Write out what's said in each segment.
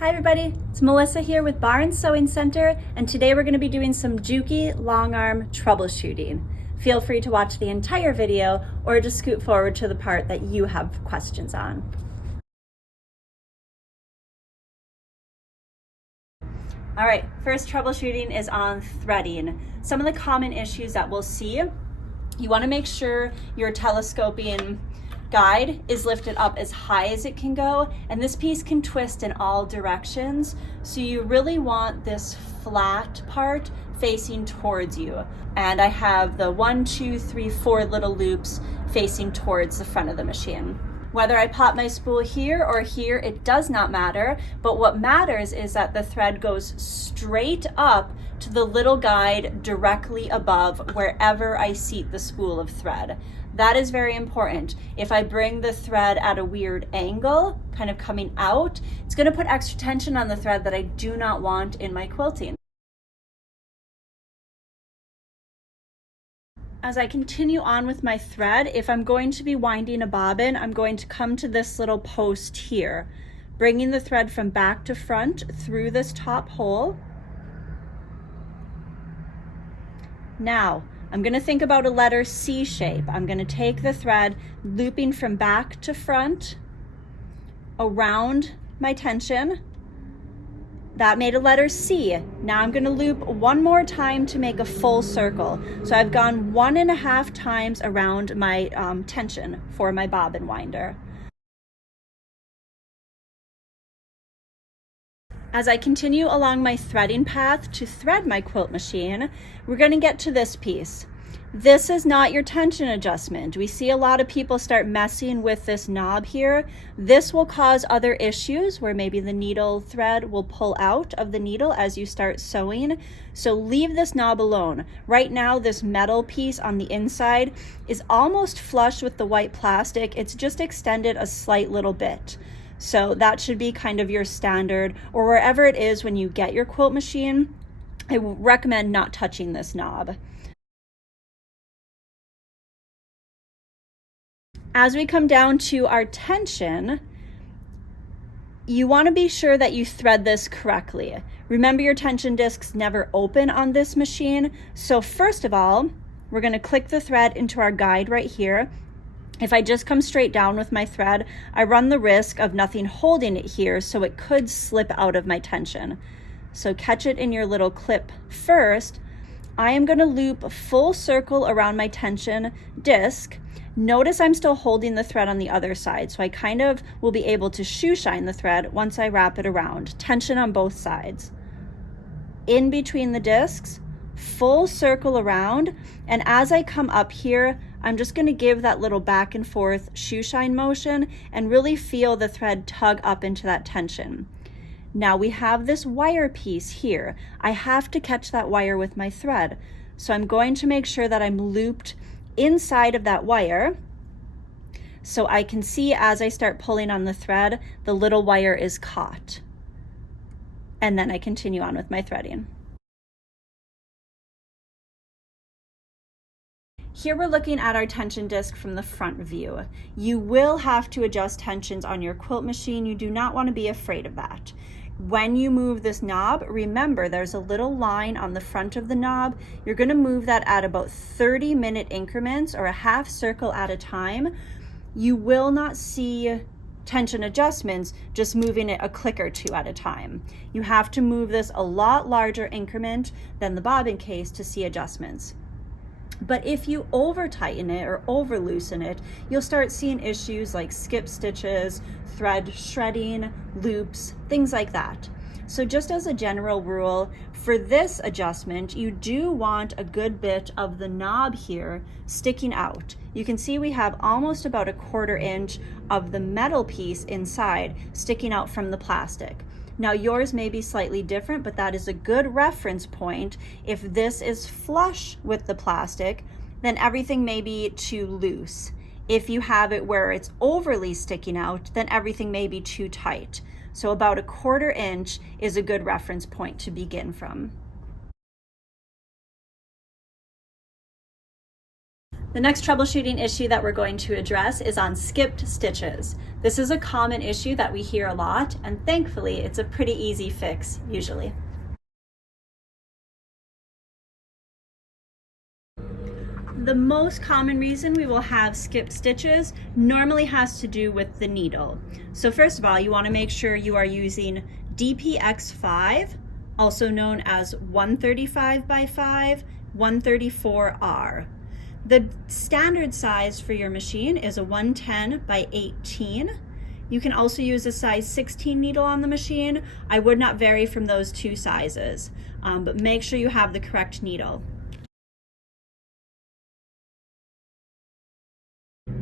Hi everybody, it's Melissa here with Barnes Sewing Center, and today we're going to be doing some Juki Longarm troubleshooting. Feel free to watch the entire video or just scoot forward to the part that you have questions on. All right, first troubleshooting is on threading. Some of the common issues that we'll see, you want to make sure your telescoping guide is lifted up as high as it can go, and this piece can twist in all directions, so you really want this flat part facing towards you. And I have the 1, 2, 3, 4 little loops facing towards the front of the machine. Whether I pop my spool here or here, it does not matter, but what matters is that the thread goes straight up to the little guide directly above wherever I seat the spool of thread. That is very important. If I bring the thread at a weird angle, kind of coming out, it's going to put extra tension on the thread that I do not want in my quilting. As I continue on with my thread, if I'm going to be winding a bobbin, I'm going to come to this little post here, bringing the thread from back to front through this top hole. Now, I'm going to think about a letter C shape. I'm going to take the thread, looping from back to front, around my tension. That made a letter C. Now I'm going to loop one more time to make a full circle. So I've gone 1.5 times around my tension for my bobbin winder. As I continue along my threading path to thread my quilt machine, we're going to get to this piece. This is not your tension adjustment. We see a lot of people start messing with this knob here. This will cause other issues where maybe the needle thread will pull out of the needle as you start sewing. So leave this knob alone. Right now, this metal piece on the inside is almost flush with the white plastic. It's just extended a slight little bit. So that should be kind of your standard, or wherever it is when you get your quilt machine, I recommend not touching this knob. As we come down to our tension, you want to be sure that you thread this correctly. Remember, your tension discs never open on this machine. So first of all, we're going to click the thread into our guide right here. If I just come straight down with my thread, I run the risk of nothing holding it here, so it could slip out of my tension. So catch it in your little clip first. I am going to loop a full circle around my tension disc. Notice I'm still holding the thread on the other side, so I kind of will be able to shoe shine the thread once I wrap it around. Tension on both sides. In between the discs, full circle around, and as I come up here, I'm just going to give that little back and forth shoe shine motion and really feel the thread tug up into that tension. Now we have this wire piece here. I have to catch that wire with my thread. So I'm going to make sure that I'm looped inside of that wire so I can see as I start pulling on the thread, the little wire is caught. And then I continue on with my threading. Here we're looking at our tension disc from the front view. You will have to adjust tensions on your quilt machine. You do not want to be afraid of that. When you move this knob, remember there's a little line on the front of the knob. You're going to move that at about 30-minute increments or a half circle at a time. You will not see tension adjustments just moving it a click or two at a time. You have to move this a lot larger increment than the bobbin case to see adjustments. But if you over tighten it or over loosen it, you'll start seeing issues like skip stitches, thread shredding, loops, things like that. So just as a general rule, for this adjustment, you do want a good bit of the knob here sticking out. You can see we have almost about a 1/4 inch of the metal piece inside sticking out from the plastic. Now yours may be slightly different, but that is a good reference point. If this is flush with the plastic, then everything may be too loose. If you have it where it's overly sticking out, then everything may be too tight. So about a 1/4 inch is a good reference point to begin from. The next troubleshooting issue that we're going to address is on skipped stitches. This is a common issue that we hear a lot, and thankfully it's a pretty easy fix usually. The most common reason we will have skipped stitches normally has to do with the needle. So first of all, you want to make sure you are using DPX5, also known as 135 by 5, 134R. The standard size for your machine is a 110 by 18. You can also use a size 16 needle on the machine. I would not vary from those two sizes, but make sure you have the correct needle.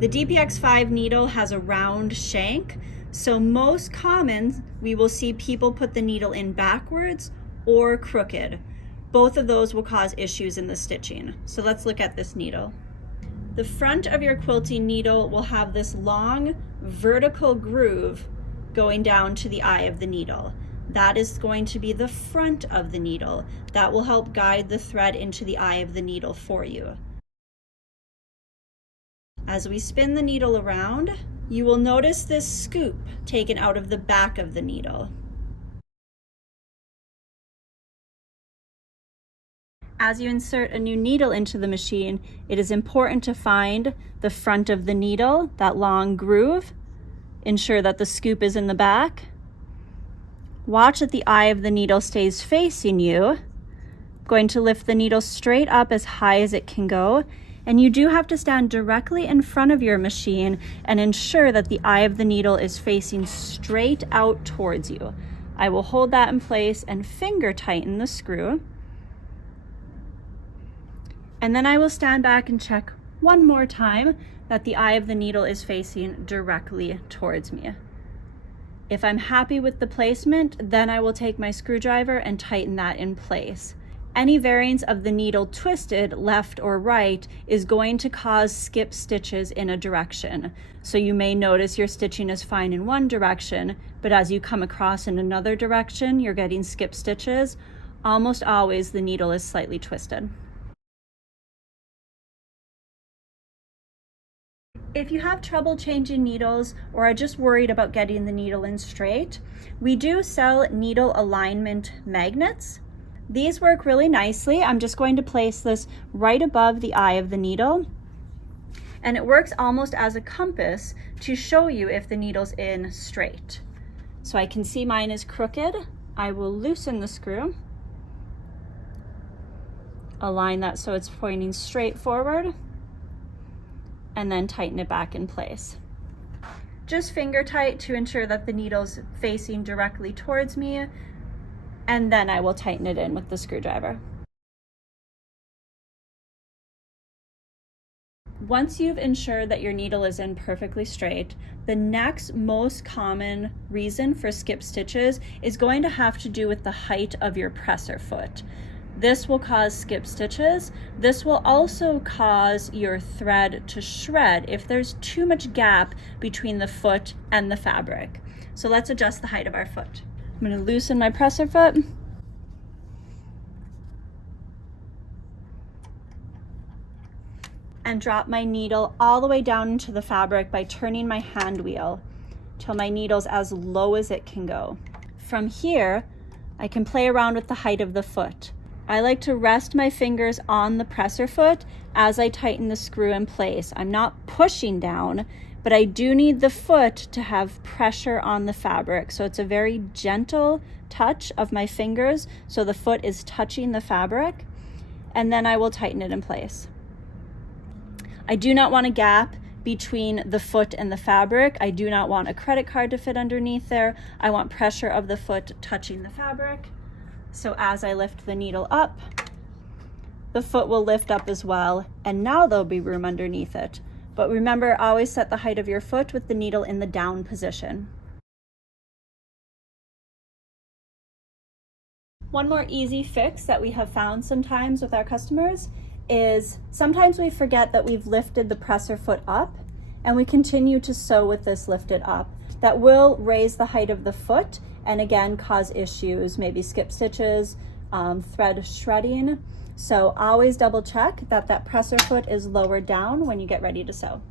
The DPX5 needle has a round shank, so most common we will see people put the needle in backwards or crooked. Both of those will cause issues in the stitching. So let's look at this needle. The front of your quilting needle will have this long vertical groove going down to the eye of the needle. That is going to be the front of the needle. That will help guide the thread into the eye of the needle for you. As we spin the needle around, you will notice this scoop taken out of the back of the needle. As you insert a new needle into the machine, it is important to find the front of the needle, that long groove. Ensure that the scoop is in the back. Watch that the eye of the needle stays facing you. I'm going to lift the needle straight up as high as it can go. And you do have to stand directly in front of your machine and ensure that the eye of the needle is facing straight out towards you. I will hold that in place and finger tighten the screw. And then I will stand back and check one more time that the eye of the needle is facing directly towards me. If I'm happy with the placement, then I will take my screwdriver and tighten that in place. Any variance of the needle twisted left or right is going to cause skip stitches in a direction. So you may notice your stitching is fine in one direction, but as you come across in another direction, you're getting skip stitches. Almost always the needle is slightly twisted. If you have trouble changing needles or are just worried about getting the needle in straight, we do sell needle alignment magnets. These work really nicely. I'm just going to place this right above the eye of the needle, and it works almost as a compass to show you if the needle's in straight. So I can see mine is crooked. I will loosen the screw, align that so it's pointing straight forward, and then tighten it back in place. Just finger tight to ensure that the needle's facing directly towards me, and then I will tighten it in with the screwdriver. Once you've ensured that your needle is in perfectly straight, the next most common reason for skip stitches is going to have to do with the height of your presser foot. This will cause skip stitches. This will also cause your thread to shred if there's too much gap between the foot and the fabric. So let's adjust the height of our foot. I'm going to loosen my presser foot. And drop my needle all the way down into the fabric by turning my hand wheel till my needle's as low as it can go. From here, I can play around with the height of the foot. I like to rest my fingers on the presser foot as I tighten the screw in place. I'm not pushing down, but I do need the foot to have pressure on the fabric. So it's a very gentle touch of my fingers so the foot is touching the fabric, and then I will tighten it in place. I do not want a gap between the foot and the fabric. I do not want a credit card to fit underneath there. I want pressure of the foot touching the fabric. So as I lift the needle up, the foot will lift up as well, and now there'll be room underneath it. But remember, always set the height of your foot with the needle in the down position. One more easy fix that we have found sometimes with our customers is sometimes we forget that we've lifted the presser foot up, and we continue to sew with this lifted up. That will raise the height of the foot and again cause issues, maybe skip stitches, thread shredding. So always double check that that presser foot is lowered down when you get ready to sew.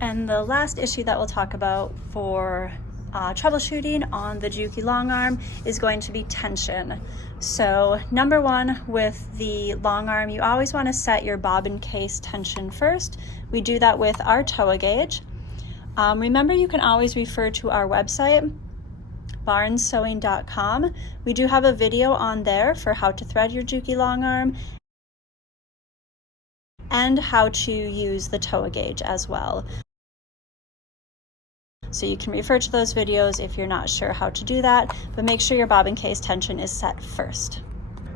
And the last issue that we'll talk about for troubleshooting on the Juki Longarm is going to be tension. So number one, with the Longarm, you always want to set your bobbin case tension first. We do that with our toa gauge. Remember, you can always refer to our website, barnsewing.com. We do have a video on there for how to thread your Juki Longarm and how to use the toa gauge as well. So you can refer to those videos if you're not sure how to do that, but make sure your bobbin case tension is set first.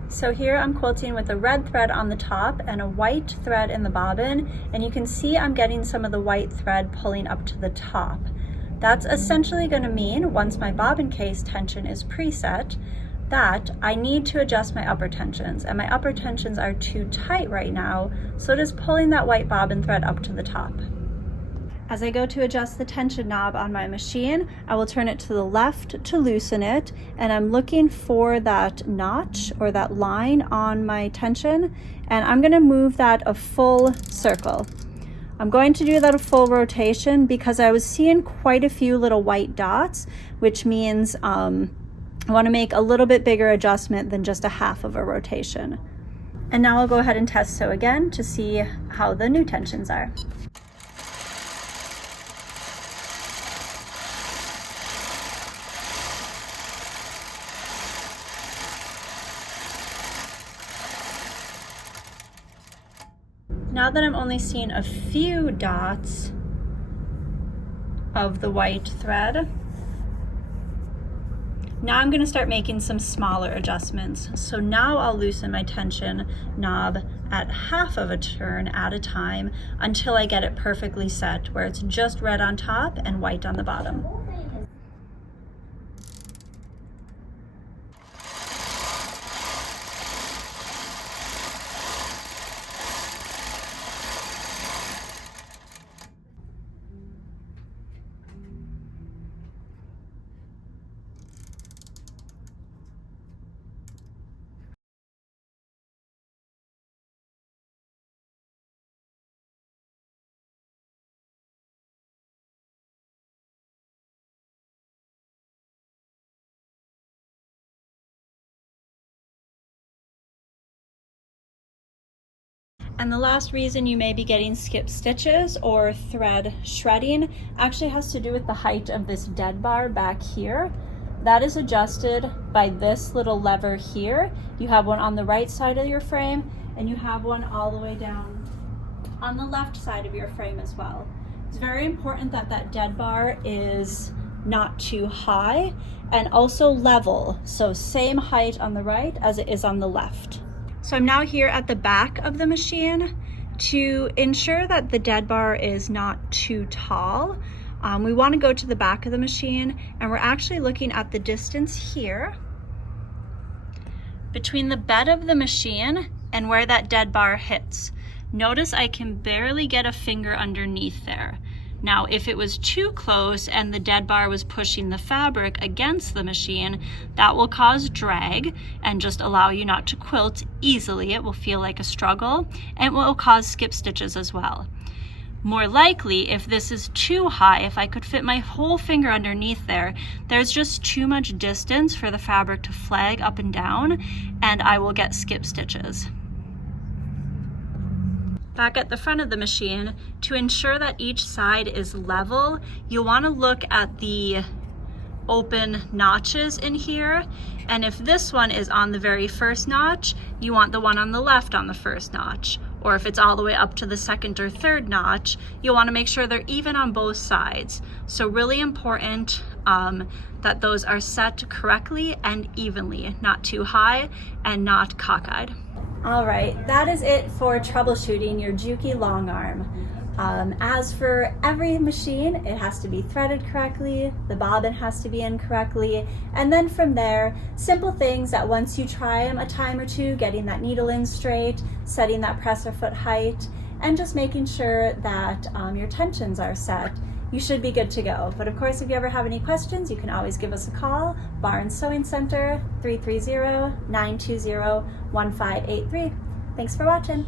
So here I'm quilting with a red thread on the top and a white thread in the bobbin, and you can see I'm getting some of the white thread pulling up to the top. That's essentially going to mean, once my bobbin case tension is preset, that I need to adjust my upper tensions, and my upper tensions are too tight right now, so it is pulling that white bobbin thread up to the top. As I go to adjust the tension knob on my machine, I will turn it to the left to loosen it, and I'm looking for that notch or that line on my tension, and I'm going to move that a full circle. I'm going to do that a full rotation because I was seeing quite a few little white dots, which means I want to make a little bit bigger adjustment than just a half of a rotation. And now I'll go ahead and test sew again to see how the new tensions are. Now that I'm only seeing a few dots of the white thread, now I'm going to start making some smaller adjustments. So now I'll loosen my tension knob at half of a turn at a time until I get it perfectly set, where it's just red on top and white on the bottom. And the last reason you may be getting skip stitches or thread shredding actually has to do with the height of this dead bar back here. That is adjusted by this little lever here. You have one on the right side of your frame, and you have one all the way down on the left side of your frame as well. It's very important that that dead bar is not too high and also level, so same height on the right as it is on the left. So I'm now here at the back of the machine to ensure that the dead bar is not too tall. We want to go to the back of the machine, and we're actually looking at the distance here between the bed of the machine and where that dead bar hits. Notice I can barely get a finger underneath there. Now, if it was too close and the dead bar was pushing the fabric against the machine, that will cause drag and just allow you not to quilt easily. It will feel like a struggle, and it will cause skip stitches as well. More likely, if this is too high, if I could fit my whole finger underneath there, there's just too much distance for the fabric to flag up and down, and I will get skip stitches. Back at the front of the machine, to ensure that each side is level, you want to look at the open notches in here, and if this one is on the very first notch, you want the one on the left on the first notch, or if it's all the way up to the second or third notch, you'll want to make sure they're even on both sides. So really important that those are set correctly and evenly, not too high and not cockeyed. All right, that is it for troubleshooting your Juki Longarm. As for every machine, it has to be threaded correctly, the bobbin has to be in correctly, and then from there, simple things that once you try them a time or two, getting that needle in straight, setting that presser foot height, and just making sure that your tensions are set, you should be good to go. But of course, if you ever have any questions, you can always give us a call. Barnes Sewing Center, 330-920-1583. Thanks for watching.